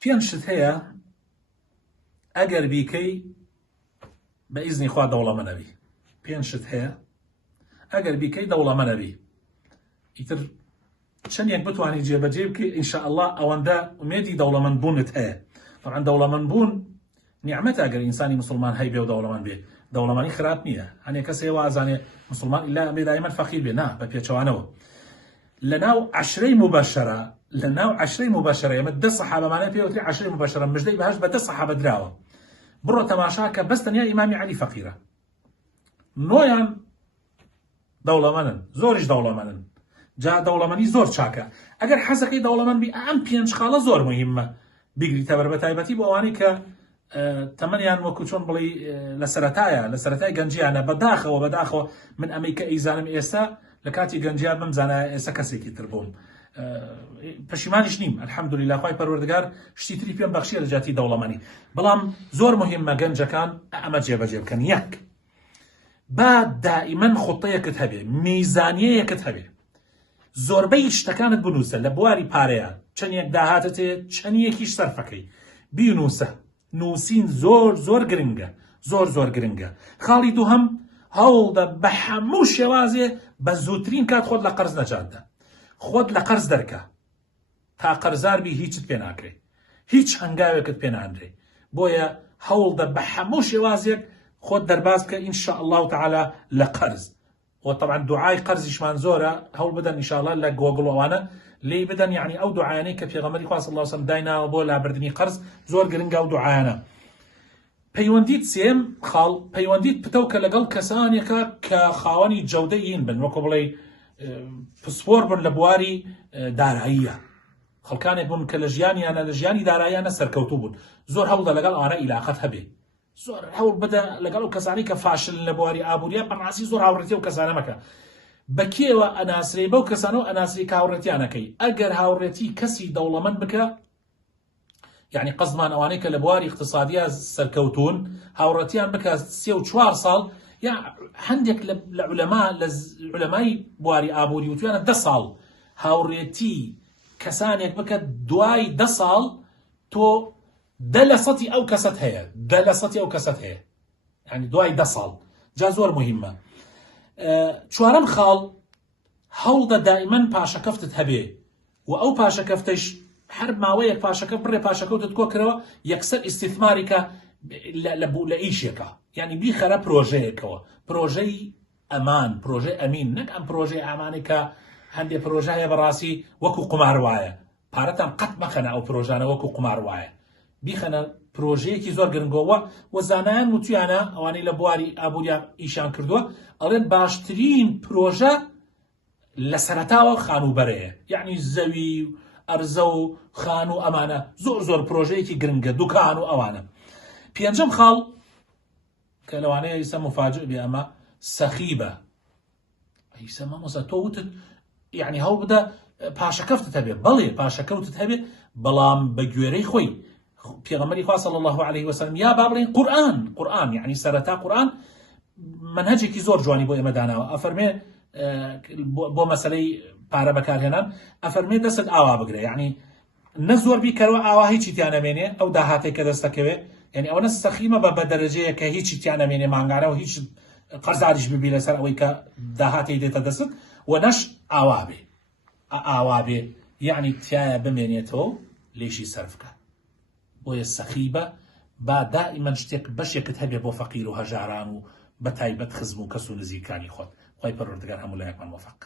پێنجشت هەیە ئەگەر بیکەی بە ئیزنی خوا دەوڵەمە نەبی. پێنجشت هەیە ئەگەر بیکەی دەوڵەمە نەبی. ئیتر چەندێک بتوانانی جێبەجێ بکەی ئینشاءالله ئەوەندە ئومێدی دەوڵەمەند بوونت هەیە. طبعا دەوڵەمەند بوون نیعمەتە ئەگەر ئینسانی مسلمان هەی بێ و دەوڵەمەند بێ. دەوڵەمەندی خراپ نییە. هەنێک کەسێ وازانێ مسلمان ئیلا ئەمێ دایمەن فەقیر بێ. نا بە پێچەوانەوە لەناو عەشرەی مبەشەرە ئێمە 10 سەحابەمانە پێوتری عەشرەی مبەشەرە مژدەی بەهەشت بە 10 سەحابە دراوە. بڕۆ تەماشا کە بەس تەنیا ئیمامی عەلی فەقیرە. نۆیان دەوڵەمەندن، زۆریش دەوڵەمەندن. جا دەوڵەمەندی زۆر چاکە. ئەگەر حەزەکەی دەوڵەمەند بی ئەم پێنج خاڵە زۆر مهمە بیگریتە بەر بە تایبەتی بۆ ئەوانەی کە تەمەنیان وەکو چۆن بڵی لە سەرەتای گەنجیانە بەداخەوە من ئەمەی کە ئەیزانم ئێستا لە کاتی گەنجیان بمزانە ئێستا کەسێکی تر بووم. پەشیمانیش نیم الحەمدولیلا خوای پەروەردگار شتی تری پێم بەخشیە لە جاتی دەوڵەمەندی. بەڵام زۆر مهمە گەنجەکان ئەمە جێبەجێ بکەن. یەک با دائیمەن خوتەیەکت هەبێ، میزانیەیەکت هەبێ. زۆربەی شتەکانت بنووسە لە بواری پارەیە چەندێک داهاتت هەیە چەندێکیش سەرفەکەی بینووسە. نووسین زۆر گرنگە، زۆر گرنگە. خاڵی دووهەم هەوڵدە بە هەموو شێوازێ بە زووترین کات خۆت لە قەرز نەجاتدە. خۆت لە قەرز دەرکە تا قەرزار بی هیچت پێ ناکرێ، هیچ هەنگاوێکت پێ ناندرێ. بۆیە هەوڵدە بە هەموو شێوازێک خۆت دەرباز بکە ئینشاء الله تعالی لە قەرز. وطبعا دوعای قەرزیشمان زۆرە، هەوڵ بدەن ئینشاءالله لە گۆگڵ ئەوانە لێی بدەن. یعنی ئەو دوعایانەی کە پێغەمبەری خوا صلی الله علیه و سلم دایناوە بۆ لابردنی قەرز زۆر گرنگە ئەو دوعایانە. پەیوەندیت سێم خاڵ پەیوەندیت پتەوکە لەگەڵ کەسانێکە کە خاوەنی جەودەیین بن، وەکو بڵێ پسپۆر بن لە بواری داراییە. خەڵکانێک بوون کە لە ژیانیانە لە ژیانی داراییانە سەرکەوتوو بوون. زۆر هەوڵدە لەگەڵ ئەوانە ئیلاقەت هەبێ. زۆر هەوڵ بدە لەگەڵ ئەو کەسانی کە فاشلن لە بواری ئابووریە بەڕاستی زۆر هاوڕێتی ئەو کەسانە مەکە. بەکێوە ئەناسرێ بەو کەسانە و ئەناسری کە هاوڕێتیانەکەی. ئەگەر هاوڕێتی کەسی دەوڵەمەند بکە، یعنی قەزمان ئەوانەی کە لە بواری اقتصادیە سەرکەوتون هاوڕێتیان بکە 3 و 4 ساڵ، یا هەندێک لە عولەمای بواری ئابووری وتویانە 10 ساڵ هاوڕێتی کەسانێک بکە، دوای 10 ساڵ تۆ 10% ئەو کەسەت هەیە، 10% ئەو کەسەت هەیە، یعنی دوای 10 ساڵ. جا زۆر مهمە. چوارەم خاڵ هەوڵدە دائیمەن پاشەکەفتت هەبێ و ئەو پاشەکەفتەش هەر ماوەیەک پاشەکە بڕێ پاشەکەوتت کۆکرەوە یەکسەر ئیستیثماری کە لە ئیشێکە، یعنی بیخەرە پرۆژەیەکەوە، پرۆژەی ئەمان، پرۆژەی ئەمین، نەک ئەم پرۆژەی ئامانەی کە هەندێک پرۆژایە بەڕاستی وەکو قمار وایە. پارەتان قەت مەخەنە ئەو پرۆژانە وەکو قمار وایە. بیخەنە پرۆژەیەکی زۆر گرنگەوە و زانایان وتویانە ئەوانەی لە بواری ئابووریا ئیشان کردووە ئەڵێن باشترین پرۆژە لە سەرەتاوە خانوبەرەیە، یعنی زەوی ئەرزە و خان و ئەمانە زۆر پرۆژەیەکی گرنگە، دوکان و ئەوانە. پێنجەم خاڵ کە لەوانەیە ئیسە مفاجئ بێ ئەمە سەخیبە. ئیسە مامۆستا تۆ وتت یعنی هەوڵ بدە پاشەکەفتت هەبێ. بەڵێ پاشەکەوتت هەبێ، بەڵام بە گوێرەی خۆی. پێغەمبەری خوا صلی الله علیه و سلم یا با بڵێن قورئان یعنی سەرەتا قورئان منهەجێکی زۆر جوانی بۆ ئێمە داناوە. ئەفەرمێ بۆ مەسەلەی پارە بەکارهێنان ئەفەرمێ دەست ئاوا بگرێ، یعنی نە زۆر بیکەرەوە ئاوا هیچی تیان نەمێنێ ئەو داهاتێک کە دەستەکەوێ، یعنی ئەوە سەخیمە بە دەرەجەیە کە هیچی تیان نەمێنێ مانگانە و هیچ قەرزاریش ببی لەسەر ئەوەی کە داهاتی دێتە دەست و نەش ئاوا بێ یعنی تایە بمێنێتەوە لێشی سەرفکە. بۆیە سەخیبە با دائیمەن شتێک بەشێکت هەبێ بۆ فەقیر و هەژاران و بە تایبەت خزم و کەس و نزیکانی خۆت. خوای پەروەردگار هەموو لایەکمان موفق.